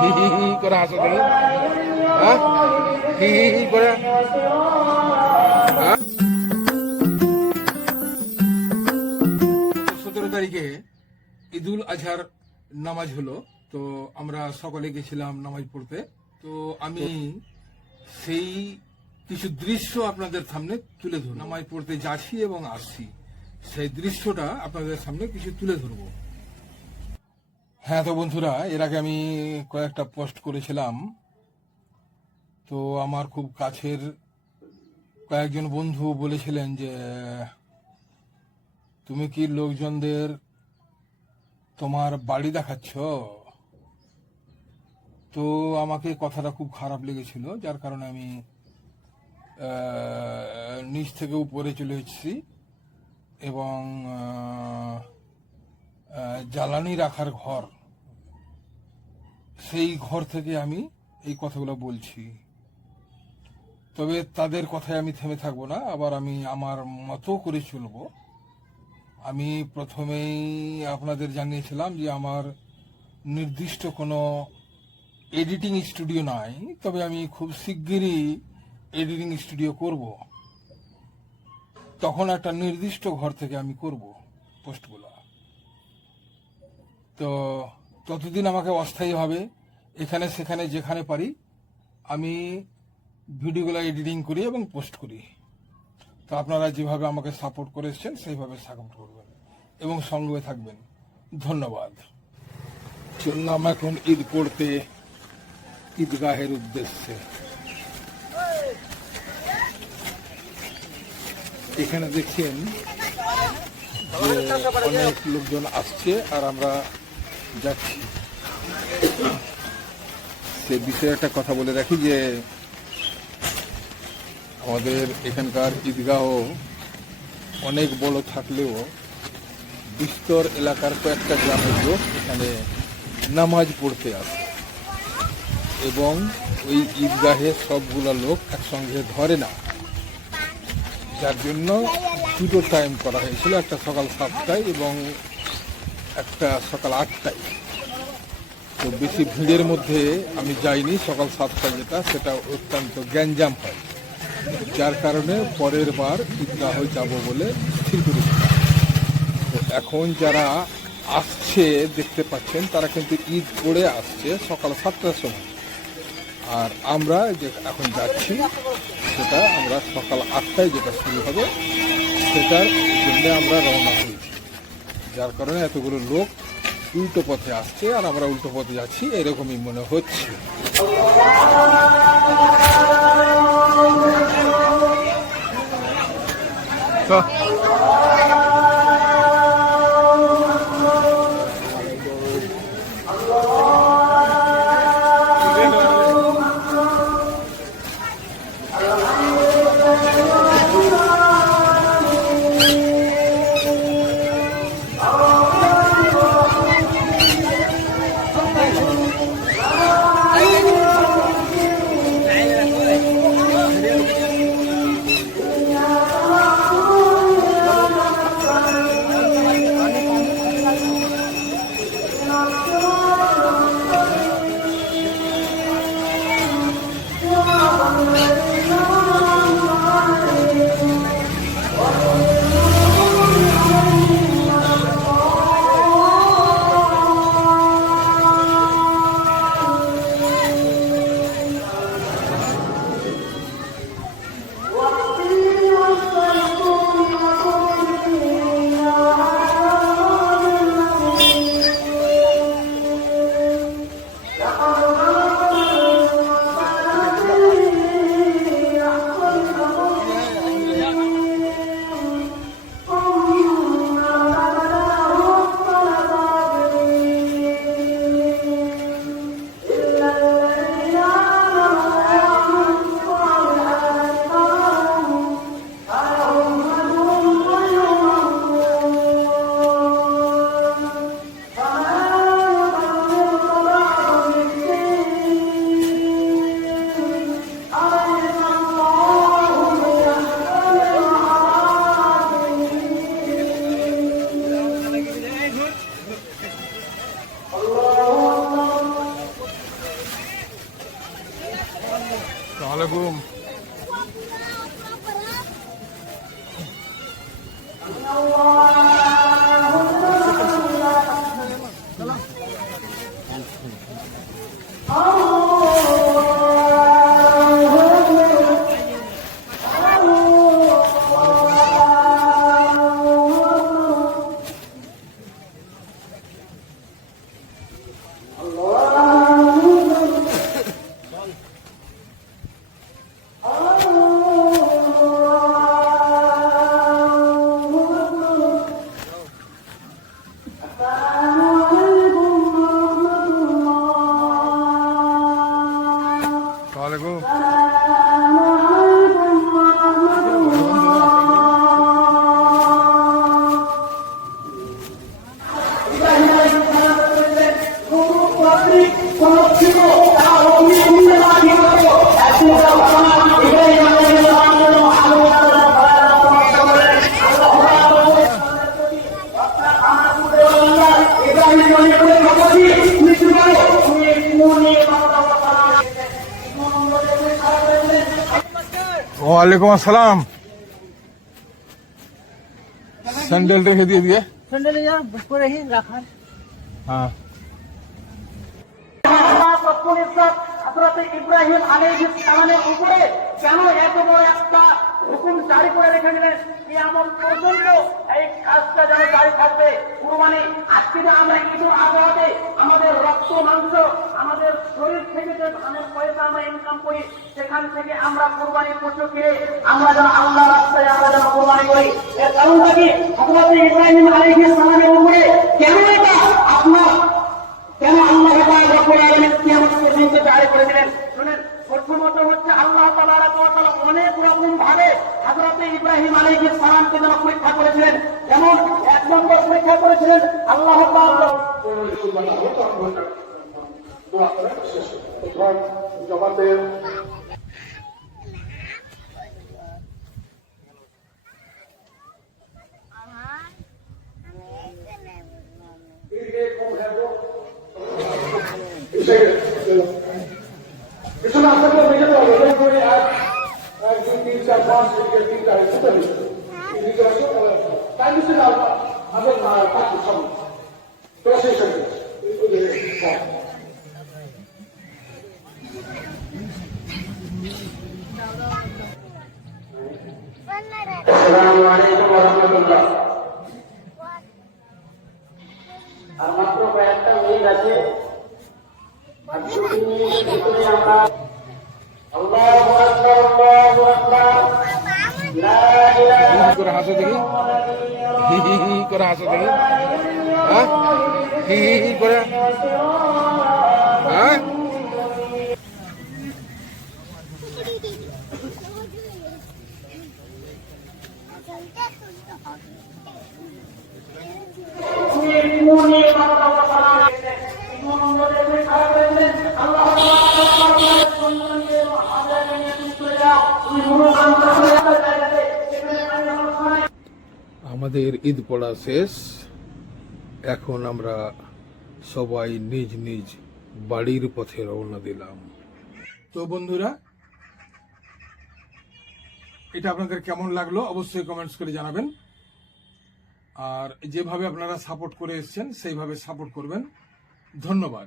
হি হি করে হ্যাঁ? করে। হ্যাঁ? সতেরো তারিখে ঈদুল আজহার নামাজ হলো। তো আমরা সকলে গেছিলাম নামাজ পড়তে। তো আমি সেই কিছু দৃশ্য আপনাদের সামনে তুলে ধরব। নামাজ পড়তে যাচ্ছি এবং আসছি। সেই দৃশ্যটা আপনাদের সামনে কিছু তুলে ধরবো। হ্যাঁ তো বন্ধুরা, এর আগে আমি কয়েকটা পোস্ট করেছিলাম। তো আমার খুব কাছের কয়েকজন বন্ধু বলেছিলেন যে, তুমি কি লোকজনদের তোমার বাড়ি দেখাচ্ছ? তো আমাকে কথাটা খুব খারাপ লেগেছিল, যার কারণে আমি নিচ থেকে উপরে চলে এসেছি এবং জ্বালানি রাখার ঘর সেই ঘর থেকে আমি এই কথাগুলো বলছি। তবে তাদের কথায় আমি থেমে থাকব না। আবার আমি আমার মতো করে চলবো। আমি প্রথমেই আপনাদের জানিয়েছিলাম যে আমার নির্দিষ্ট কোনো এডিটিং স্টুডিও নাই। তবে আমি খুব শিগগিরই এডিটিং স্টুডিও করব। তখন একটা নির্দিষ্ট ঘর থেকে আমি করব পোস্টগুলো। তো ততদিন আমাকে অস্থায়ীভাবে এখানে, সেখানে, যেখানে পারি, আমি ভিডিওগুলো এডিটিং করি এবং পোস্ট করি। তো আপনারা যেভাবে আমাকে সাপোর্ট করে এসছেন, সেইভাবে সাপোর্ট করবেন এবং সঙ্গে থাকবেন। ধন্যবাদ। চললাম এখন ঈদ পড়তে ঈদগাহের উদ্দেশ্যে। এখানে দেখছেন যে অনেক লোকজন আসছে আর আমরা যাচ্ছি। সে বিষয়ে একটা কথা বলে রাখি যে আমাদের এখানকার ঈদগাহ অনেক বড় থাকলেও বিস্তর এলাকার কয়েকটা গ্রামের লোক এখানে নামাজ পড়তে আসে। এবং ওই ঈদগাহে সবগুলা লোক একসঙ্গে ধরে না। যার জন্য দুটো টাইম করা হয়েছিল, একটা সকাল সাতটায় এবং একটা সকাল আটটায়। তো বেশি ভিড়ের মধ্যে আমি যাইনি, সকাল সাতটায় যেটা, সেটা অত্যন্ত গ্যাঞ্জাম হয়। যার কারণে পরের বার ঈদগাহ যাব বলে স্থির করেছিলাম তো এখন যারা আসছে, দেখতে পাচ্ছেন, তারা কিন্তু ঈদ করে আসছে সকাল সাতটার সময়। আর আমরা যে এখন যাচ্ছি, সেটা আমরা সকাল আটটায় যেটা শুরু হবে, সেটার জন্য আমরা রওনা হয়েছি। যার কারণে এতগুলো লোক উল্টো পথে আসছে আর আমরা উল্টো পথে যাচ্ছি এরকমই মনে হচ্ছে। الله ওয়ালাইকুম আসসালাম স্যান্ডেল রেখে দিয়ে দিয়ে স্যান্ডেলে যা করে হি রাখার হ্যাঁ হযরত ইব্রাহিম আলাইহিস সালামের উপরে কেন এত বড় একটা হুকুম জারি করে রেখে দিলেন। কিয়ামত পর্যন্ত এই কাজটা যেন জারি থাকবে? কুরবানি, আজকে যে আমরা ঈদুল আবহাওয়াতে আমাদের রক্ত, মাংস, আমাদের শরীর থেকে যে ধানের পয়সা আমরা ইনকাম করি, সেখান থেকে আমরা কোরবানি পশু কিনে আমরা যেন আল্লাহ রাস্তায় আমরা যেন কোরবানি করি। এর কারণটা কি? হযরত ইব্রাহিম আলাইহিস সালামের উপরে কেন এটা আপনার কেন আল্লাহ তাআলা রব্বুল আলামিন কিয়ামত পর্যন্ত জারি করে দিলেন শুনেন প্রথমত হচ্ছে আল্লাহ তাআলা তাআলা অনেক রকম ভাবে ইব্রাহিম আলাইহিস সালামকে যেন পরীক্ষা করেছিলেন যেমন এক নম্বর পরীক্ষা করেছিলেন, আল্লাহ জমাতের পিছনে আস্তে করে নিয়ে যেতে হবে এরকম করে এক এক দুই তিন চার পাঁচ এদিকে তিন চার ছুটে নিচ্ছে এদিকে আসো টাইম দিচ্ছে না আমাদের পাঁচ সামনে তোরা শেষ হয়ে গেছে হ্যাঁ আসসালামু আলাইকুম ওয়া রাহমাতুল্লাহ আর মাত্র কয়েকটা মিনিট আছে আর দুটি মিনিটের ভিতরে আমরা আল্লাহু আকবার আল্লাহু আকবার লা ইলাহা করে হাসো দেখি হি হি হি করে হাসো দেখি হ্যাঁ হি হি হি করে হ্যাঁ আমাদের ঈদ পড়া শেষ। এখন আমরা সবাই নিজ নিজ বাড়ির পথে রওনা দিলাম। তো বন্ধুরা, এটা আপনাদের কেমন লাগল অবশ্যই কমেন্টস করে জানাবেন। আর যেভাবে আপনারা সাপোর্ট করে এসছেন, সেইভাবে সাপোর্ট করবেন। ধন্যবাদ।